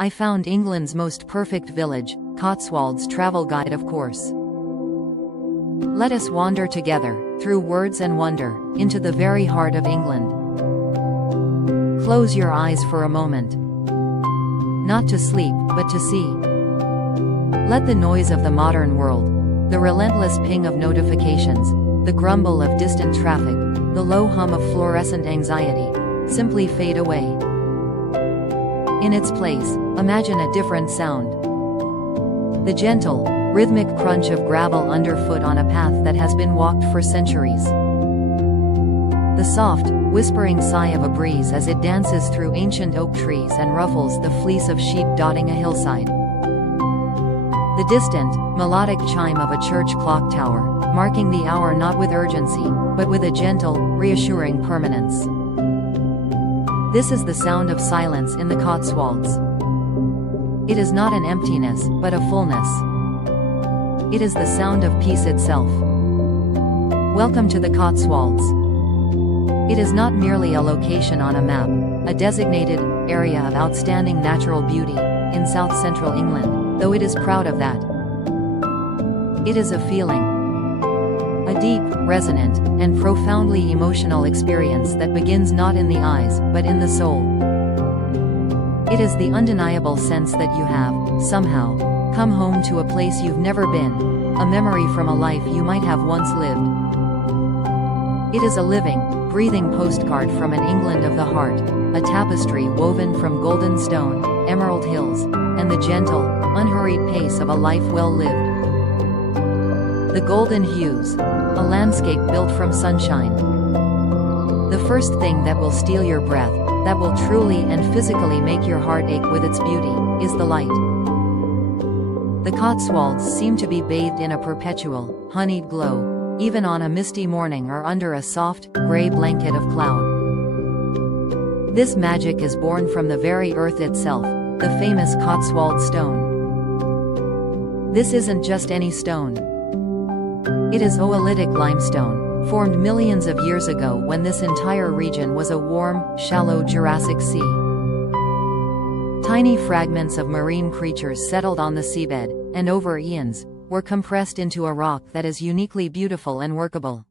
I found England's most perfect village, Cotswolds travel guide of course. Let us wander together, through words and wonder, into the very heart of England. Close your eyes for a moment. Not to sleep, but to see. Let the noise of the modern world, the relentless ping of notifications, the grumble of distant traffic, the low hum of fluorescent anxiety, simply fade away. In its place, imagine a different sound. The gentle, rhythmic crunch of gravel underfoot on a path that has been walked for centuries. The soft, whispering sigh of a breeze as it dances through ancient oak trees and ruffles the fleece of sheep dotting a hillside. The distant, melodic chime of a church clock tower, marking the hour not with urgency, but with a gentle, reassuring permanence. This is the sound of silence in the Cotswolds. It is not an emptiness, but a fullness. It is the sound of peace itself. Welcome to the Cotswolds. It is not merely a location on a map, a designated area of outstanding natural beauty in south-central England, though it is proud of that. It is a feeling. A deep, resonant, and profoundly emotional experience that begins not in the eyes, but in the soul. It is the undeniable sense that you have, somehow, come home to a place you've never been, a memory from a life you might have once lived. It is a living, breathing postcard from an England of the heart, a tapestry woven from golden stone, emerald hills, and the gentle, unhurried pace of a life well lived. The golden hues, a landscape built from sunshine. The first thing that will steal your breath, that will truly and physically make your heart ache with its beauty, is the light. The Cotswolds seem to be bathed in a perpetual, honeyed glow, even on a misty morning or under a soft, gray blanket of cloud. This magic is born from the very earth itself, the famous Cotswold stone. This isn't just any stone. It is oolitic limestone, formed millions of years ago when this entire region was a warm, shallow Jurassic Sea. Tiny fragments of marine creatures settled on the seabed, and over eons, were compressed into a rock that is uniquely beautiful and workable.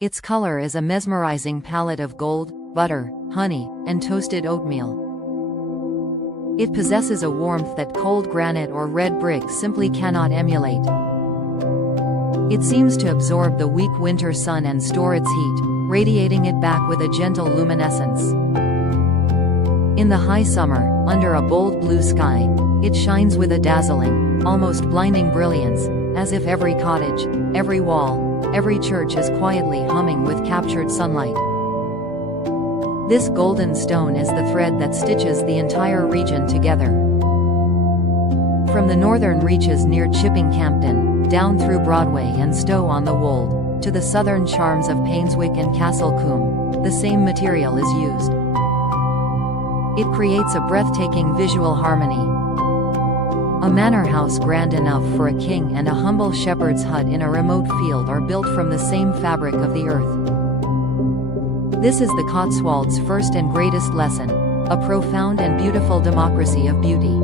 Its color is a mesmerizing palette of gold, butter, honey, and toasted oatmeal. It possesses a warmth that cold granite or red brick simply cannot emulate. It seems to absorb the weak winter sun and store its heat, radiating it back with a gentle luminescence. In the high summer, under a bold blue sky, it shines with a dazzling, almost blinding brilliance, as if every cottage, every wall, every church is quietly humming with captured sunlight. This golden stone is the thread that stitches the entire region together. From the northern reaches near Chipping Campden, down through Broadway and Stow-on-the-Wold, to the southern charms of Painswick and Castle Combe, the same material is used. It creates a breathtaking visual harmony. A manor house grand enough for a king and a humble shepherd's hut in a remote field are built from the same fabric of the earth. This is the Cotswolds' first and greatest lesson, a profound and beautiful democracy of beauty.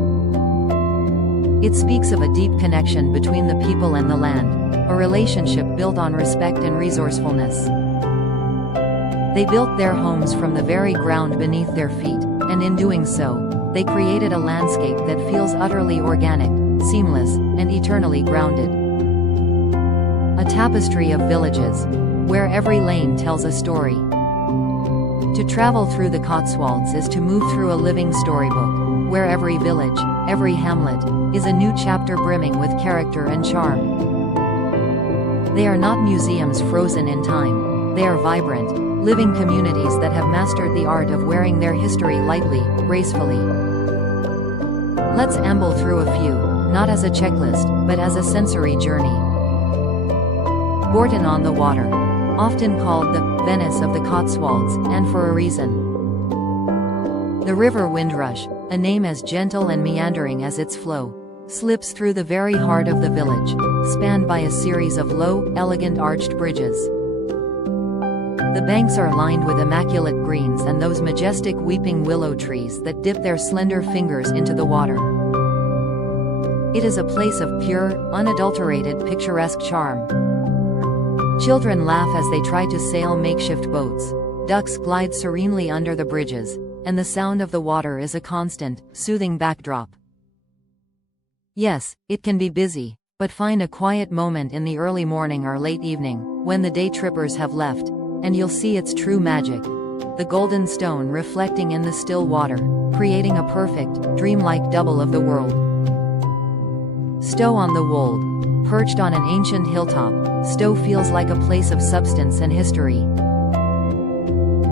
It speaks of a deep connection between the people and the land, a relationship built on respect and resourcefulness. They built their homes from the very ground beneath their feet, and in doing so, they created a landscape that feels utterly organic, seamless, and eternally grounded. A tapestry of villages, where every lane tells a story. To travel through the Cotswolds is to move through a living storybook, where every village, every hamlet, is a new chapter brimming with character and charm. They are not museums frozen in time, they are vibrant, living communities that have mastered the art of wearing their history lightly, gracefully. Let's amble through a few, not as a checklist, but as a sensory journey. Bourton-on-the-Water, often called the Venice of the Cotswolds, and for a reason. The river Windrush, a name as gentle and meandering as its flow, slips through the very heart of the village, spanned by a series of low, elegant arched bridges. The banks are lined with immaculate greens and those majestic weeping willow trees that dip their slender fingers into the water. It is a place of pure, unadulterated picturesque charm. Children laugh as they try to sail makeshift boats. Ducks glide serenely under the bridges, and the sound of the water is a constant, soothing backdrop. Yes, it can be busy, but find a quiet moment in the early morning or late evening, when the day trippers have left, and you'll see its true magic. The golden stone reflecting in the still water, creating a perfect, dreamlike double of the world. Stow on the Wold. Perched on an ancient hilltop, Stow feels like a place of substance and history.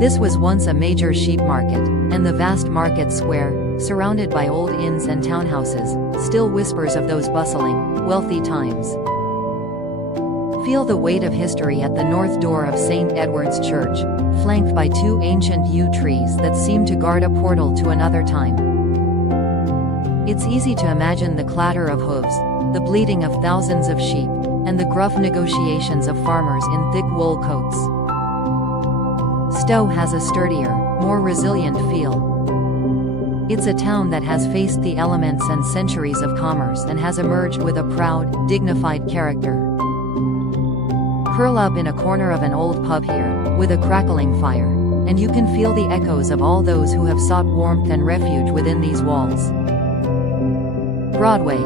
This was once a major sheep market, and the vast market square, surrounded by old inns and townhouses, still whispers of those bustling, wealthy times. Feel the weight of history at the north door of St. Edward's Church, flanked by two ancient yew trees that seem to guard a portal to another time. It's easy to imagine the clatter of hooves, the bleating of thousands of sheep, and the gruff negotiations of farmers in thick wool coats. Stow has a sturdier, more resilient feel. It's a town that has faced the elements and centuries of commerce and has emerged with a proud, dignified character. Curl up in a corner of an old pub here, with a crackling fire, and you can feel the echoes of all those who have sought warmth and refuge within these walls. Broadway.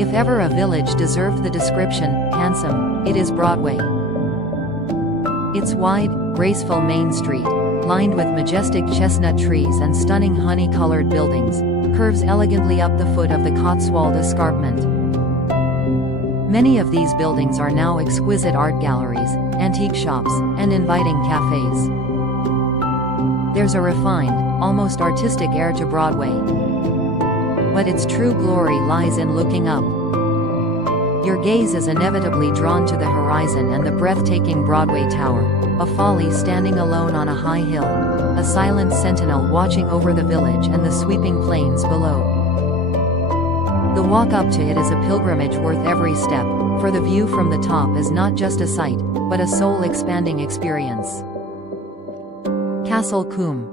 If ever a village deserved the description, handsome, it is Broadway. Its wide, graceful main street, lined with majestic chestnut trees and stunning honey-colored buildings, curves elegantly up the foot of the Cotswold escarpment. Many of these buildings are now exquisite art galleries, antique shops, and inviting cafes. There's a refined, almost artistic air to Broadway. But its true glory lies in looking up. Your gaze is inevitably drawn to the horizon and the breathtaking Broadway Tower, a folly standing alone on a high hill, a silent sentinel watching over the village and the sweeping plains below. The walk up to it is a pilgrimage worth every step, for the view from the top is not just a sight, but a soul-expanding experience. Castle Combe.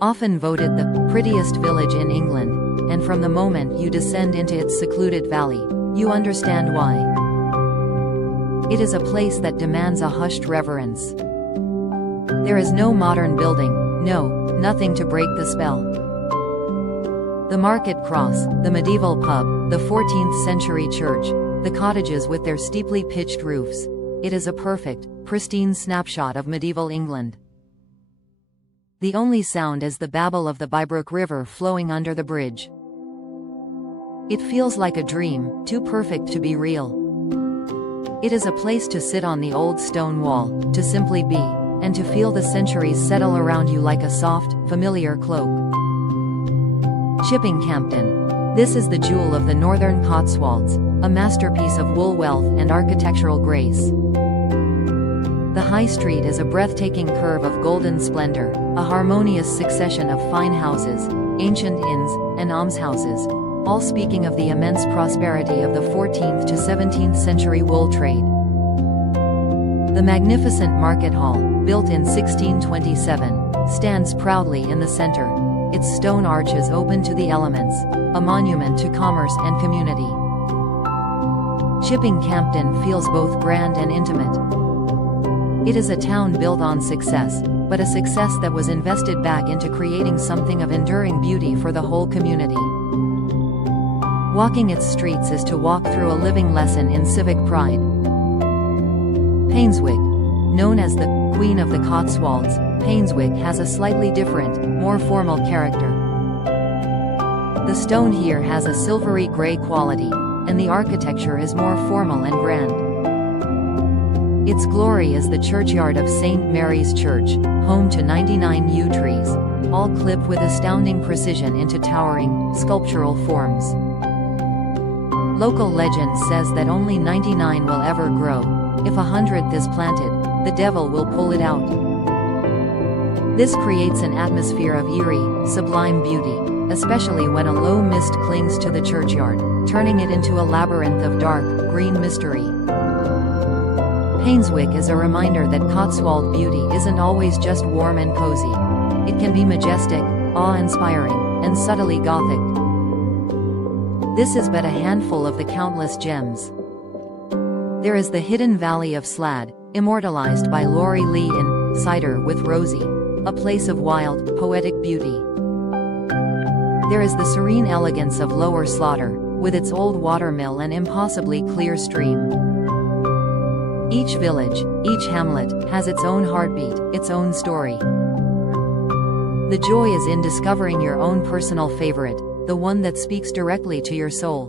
Often voted the prettiest village in England, and from the moment you descend into its secluded valley, you understand why. It is a place that demands a hushed reverence. There is no modern building, nothing to break the spell. The market cross, the medieval pub, the 14th century church, the cottages with their steeply pitched roofs. It is a perfect, pristine snapshot of medieval England. The only sound is the babble of the Bybrook River flowing under the bridge. It feels like a dream, too perfect to be real. It is a place to sit on the old stone wall, to simply be, and to feel the centuries settle around you like a soft, familiar cloak. Chippingcampden. This is the jewel of the northern Cotswolds, a masterpiece of wool wealth and architectural grace. The High Street is a breathtaking curve of golden splendor, a harmonious succession of fine houses, ancient inns, and almshouses, all speaking of the immense prosperity of the 14th to 17th century wool trade. The magnificent Market Hall, built in 1627, stands proudly in the center, its stone arches open to the elements, a monument to commerce and community. Chippingcampden feels both grand and intimate. It is a town built on success, but a success that was invested back into creating something of enduring beauty for the whole community. Walking its streets is to walk through a living lesson in civic pride. Painswick. Known as the Queen of the Cotswolds, Painswick has a slightly different, more formal character. The stone here has a silvery gray quality, and the architecture is more formal and grand. Its glory is the churchyard of St. Mary's Church, home to 99 yew trees, all clipped with astounding precision into towering, sculptural forms. Local legend says that only 99 will ever grow. If 100th is planted, the devil will pull it out. This creates an atmosphere of eerie, sublime beauty, especially when a low mist clings to the churchyard, turning it into a labyrinth of dark, green mystery. Painswick is a reminder that Cotswold beauty isn't always just warm and cozy. It can be majestic, awe-inspiring, and subtly Gothic. This is but a handful of the countless gems. There is the hidden valley of Slade, immortalized by Laurie Lee in Cider with Rosie, a place of wild, poetic beauty. There is the serene elegance of Lower Slaughter, with its old watermill and impossibly clear stream. Each village, each hamlet, has its own heartbeat, its own story. The joy is in discovering your own personal favorite, the one that speaks directly to your soul.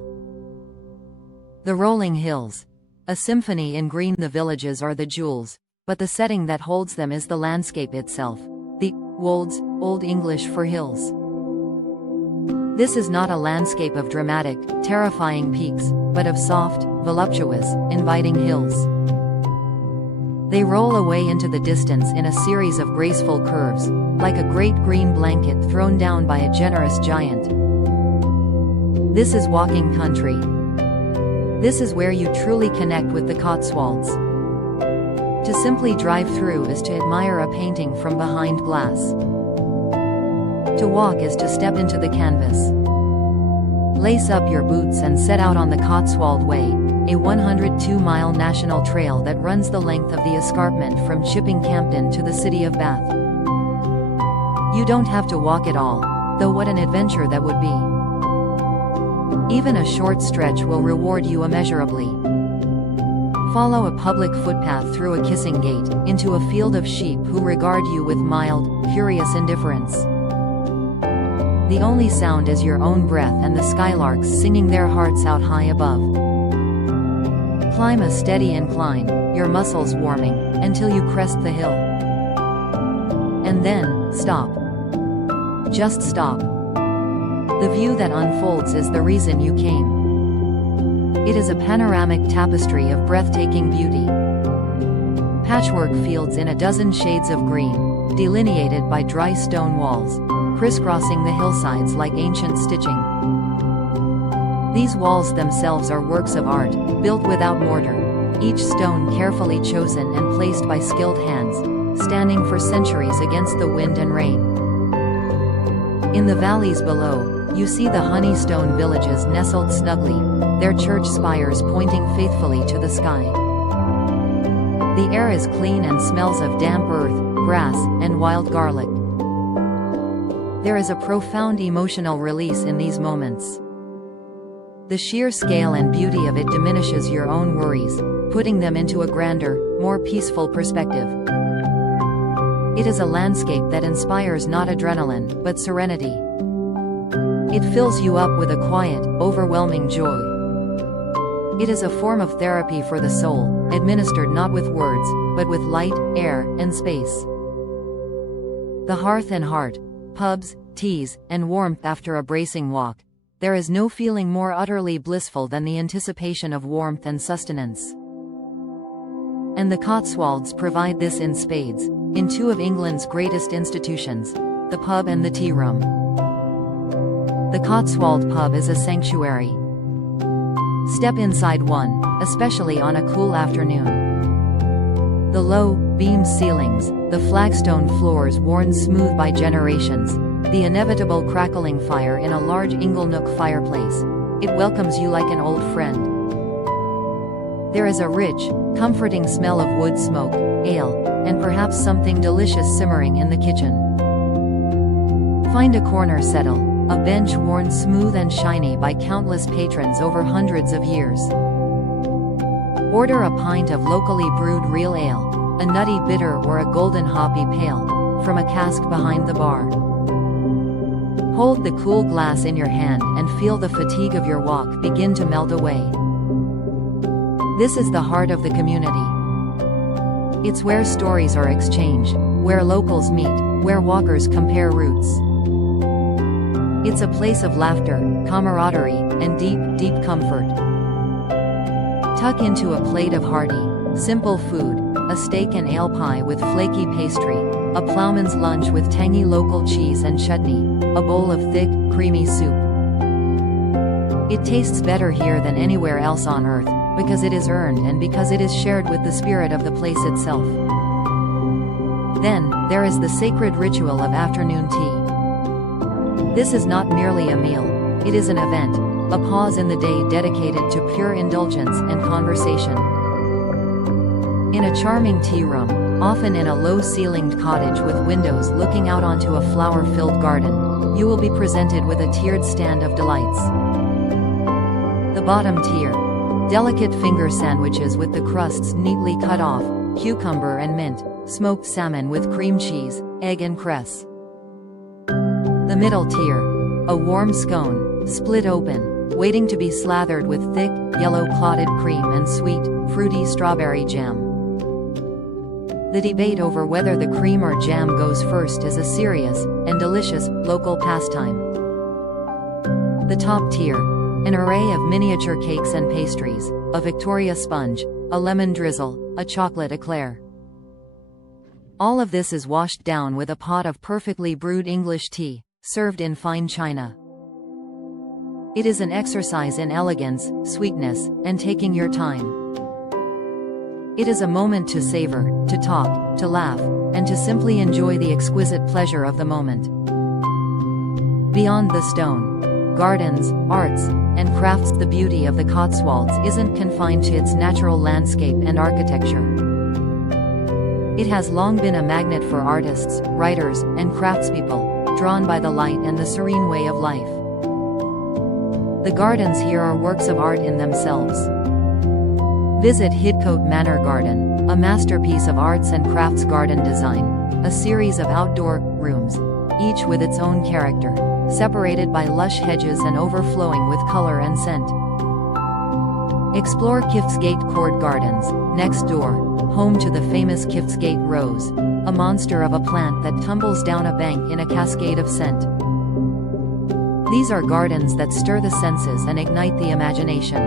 The rolling hills. A symphony in green. The villages are the jewels, but the setting that holds them is the landscape itself. The Wolds, Old English for hills. This is not a landscape of dramatic, terrifying peaks, but of soft, voluptuous, inviting hills. They roll away into the distance in a series of graceful curves, like a great green blanket thrown down by a generous giant. This is walking country. This is where you truly connect with the Cotswolds. To simply drive through is to admire a painting from behind glass. To walk is to step into the canvas. Lace up your boots and set out on the Cotswold Way, a 102-mile national trail that runs the length of the escarpment from Chipping Campden to the city of Bath. You don't have to walk it all, though what an adventure that would be. Even a short stretch will reward you immeasurably. Follow a public footpath through a kissing gate, into a field of sheep who regard you with mild, curious indifference. The only sound is your own breath and the skylarks singing their hearts out high above. Climb a steady incline, your muscles warming, until you crest the hill. And then, stop. Just stop. The view that unfolds is the reason you came. It is a panoramic tapestry of breathtaking beauty. Patchwork fields in a dozen shades of green, delineated by dry stone walls, crisscrossing the hillsides like ancient stitching. These walls themselves are works of art, built without mortar, each stone carefully chosen and placed by skilled hands, standing for centuries against the wind and rain. In the valleys below, you see the honeystone villages nestled snugly, their church spires pointing faithfully to the sky. The air is clean and smells of damp earth, grass, and wild garlic. There is a profound emotional release in these moments. The sheer scale and beauty of it diminishes your own worries, putting them into a grander, more peaceful perspective. It is a landscape that inspires not adrenaline, but serenity. It fills you up with a quiet, overwhelming joy. It is a form of therapy for the soul, administered not with words, but with light, air, and space. The hearth and heart, pubs, teas, and warmth after a bracing walk. There is no feeling more utterly blissful than the anticipation of warmth and sustenance. And the Cotswolds provide this in spades, in two of England's greatest institutions, the pub and the tea room. The Cotswold pub is a sanctuary. Step inside one, especially on a cool afternoon. The low, beamed ceilings, the flagstone floors worn smooth by generations, the inevitable crackling fire in a large inglenook fireplace. It welcomes you like an old friend. There is a rich, comforting smell of wood smoke, ale, and perhaps something delicious simmering in the kitchen. Find a corner settle, a bench worn smooth and shiny by countless patrons over hundreds of years. Order a pint of locally brewed real ale, a nutty bitter or a golden hoppy pale, from a cask behind the bar. Hold the cool glass in your hand and feel the fatigue of your walk begin to melt away. This is the heart of the community. It's where stories are exchanged, where locals meet, where walkers compare routes. It's a place of laughter, camaraderie, and deep, deep comfort. Tuck into a plate of hearty, simple food, a steak and ale pie with flaky pastry, a ploughman's lunch with tangy local cheese and chutney, a bowl of thick, creamy soup. It tastes better here than anywhere else on earth, because it is earned and because it is shared with the spirit of the place itself. Then, there is the sacred ritual of afternoon tea. This is not merely a meal, it is an event, a pause in the day dedicated to pure indulgence and conversation. In a charming tea room, often in a low-ceilinged cottage with windows looking out onto a flower-filled garden, you will be presented with a tiered stand of delights. The bottom tier. Delicate finger sandwiches with the crusts neatly cut off, cucumber and mint, smoked salmon with cream cheese, egg and cress. The middle tier. A warm scone, split open, waiting to be slathered with thick, yellow clotted cream and sweet, fruity strawberry jam. The debate over whether the cream or jam goes first is a serious, and delicious, local pastime. The top tier. An array of miniature cakes and pastries, a Victoria sponge, a lemon drizzle, a chocolate eclair. All of this is washed down with a pot of perfectly brewed English tea, served in fine china. It is an exercise in elegance, sweetness, and taking your time. It is a moment to savor, to talk, to laugh, and to simply enjoy the exquisite pleasure of the moment. Beyond the stone, gardens, arts, and crafts, the beauty of the Cotswolds isn't confined to its natural landscape and architecture. It has long been a magnet for artists, writers, and craftspeople, drawn by the light and the serene way of life. The gardens here are works of art in themselves. Visit Hidcote Manor Garden, a masterpiece of arts and crafts garden design, a series of outdoor rooms, each with its own character, separated by lush hedges and overflowing with color and scent. Explore Kift's Court Gardens, next door, home to the famous Kift's Rose, a monster of a plant that tumbles down a bank in a cascade of scent. These are gardens that stir the senses and ignite the imagination.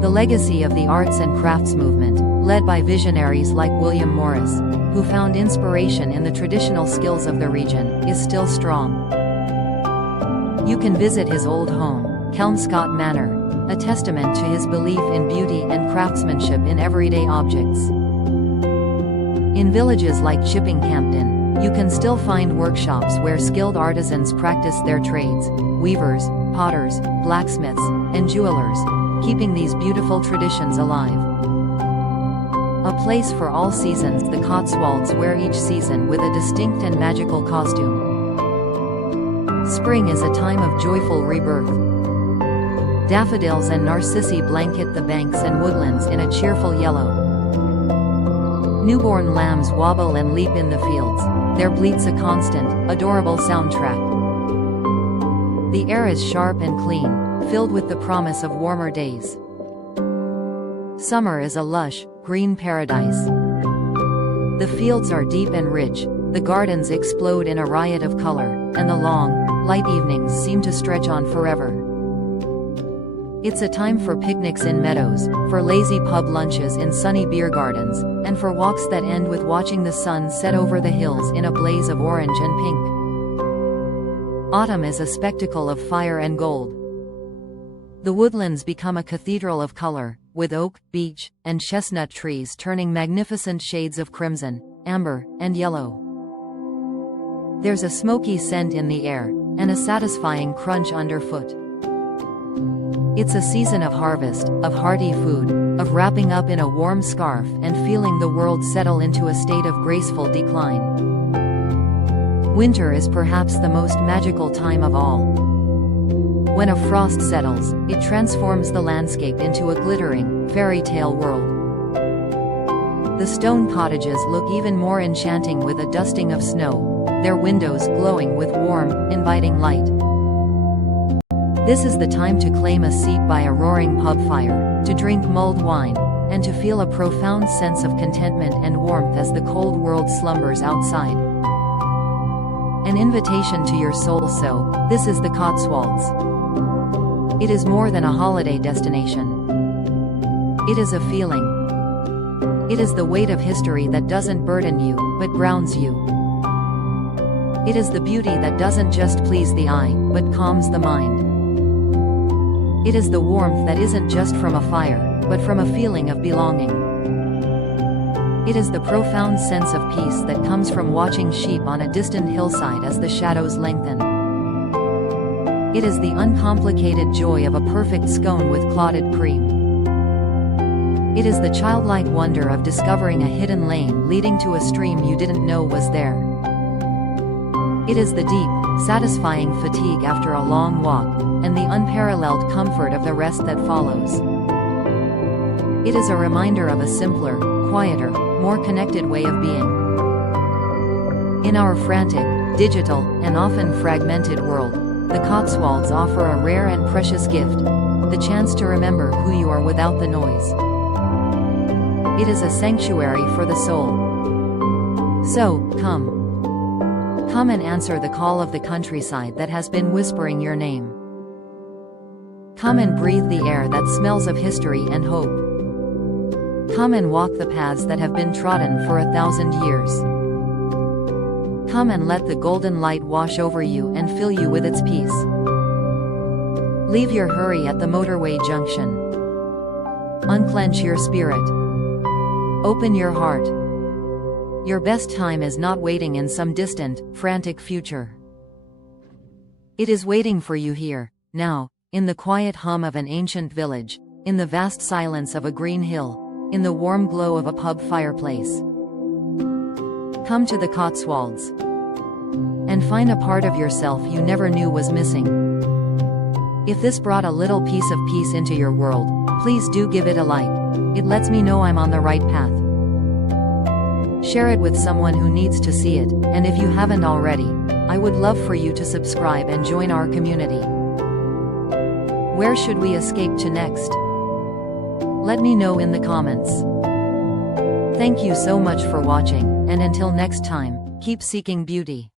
The legacy of the arts and crafts movement, led by visionaries like William Morris, who found inspiration in the traditional skills of the region, is still strong. You can visit his old home, Kelmscott Manor, a testament to his belief in beauty and craftsmanship in everyday objects. In villages like Chippingcampden, you can still find workshops where skilled artisans practice their trades, weavers, potters, blacksmiths, and jewelers, keeping these beautiful traditions alive. A place for all seasons, the Cotswolds wear each season with a distinct and magical costume. Spring is a time of joyful rebirth. Daffodils and narcissi blanket the banks and woodlands in a cheerful yellow. Newborn lambs wobble and leap in the fields, their bleats a constant, adorable soundtrack. The air is sharp and clean, filled with the promise of warmer days. Summer is a lush, green paradise. The fields are deep and rich, the gardens explode in a riot of color, and the long, light evenings seem to stretch on forever. It's a time for picnics in meadows, for lazy pub lunches in sunny beer gardens, and for walks that end with watching the sun set over the hills in a blaze of orange and pink. Autumn is a spectacle of fire and gold. The woodlands become a cathedral of color, with oak, beech, and chestnut trees turning magnificent shades of crimson, amber, and yellow. There's a smoky scent in the air, and a satisfying crunch underfoot. It's a season of harvest, of hearty food, of wrapping up in a warm scarf and feeling the world settle into a state of graceful decline. Winter is perhaps the most magical time of all. When a frost settles, it transforms the landscape into a glittering, fairy tale world. The stone cottages look even more enchanting with a dusting of snow, their windows glowing with warm, inviting light. This is the time to claim a seat by a roaring pub fire, to drink mulled wine, and to feel a profound sense of contentment and warmth as the cold world slumbers outside. An invitation to your soul. So, this is the Cotswolds. It is more than a holiday destination. It is a feeling. It is the weight of history that doesn't burden you, but grounds you. It is the beauty that doesn't just please the eye, but calms the mind. It is the warmth that isn't just from a fire, but from a feeling of belonging. It is the profound sense of peace that comes from watching sheep on a distant hillside as the shadows lengthen. It is the uncomplicated joy of a perfect scone with clotted cream. It is the childlike wonder of discovering a hidden lane leading to a stream you didn't know was there. It is the deep, satisfying fatigue after a long walk, and the unparalleled comfort of the rest that follows. It is a reminder of a simpler, quieter, more connected way of being. In our frantic, digital, and often fragmented world, the Cotswolds offer a rare and precious gift, the chance to remember who you are without the noise. It is a sanctuary for the soul. So, come. Come and answer the call of the countryside that has been whispering your name. Come and breathe the air that smells of history and hope. Come and walk the paths that have been trodden for 1,000 years. Come and let the golden light wash over you and fill you with its peace. Leave your hurry at the motorway junction. Unclench your spirit. Open your heart. Your best time is not waiting in some distant, frantic future. It is waiting for you here, now, in the quiet hum of an ancient village, in the vast silence of a green hill, in the warm glow of a pub fireplace. Come to the Cotswolds and find a part of yourself you never knew was missing. If this brought a little piece of peace into your world, please do give it a like. It lets me know I'm on the right path. Share it with someone who needs to see it, and if you haven't already, I would love for you to subscribe and join our community. Where should we escape to next? Let me know in the comments. Thank you so much for watching, and until next time, keep seeking beauty.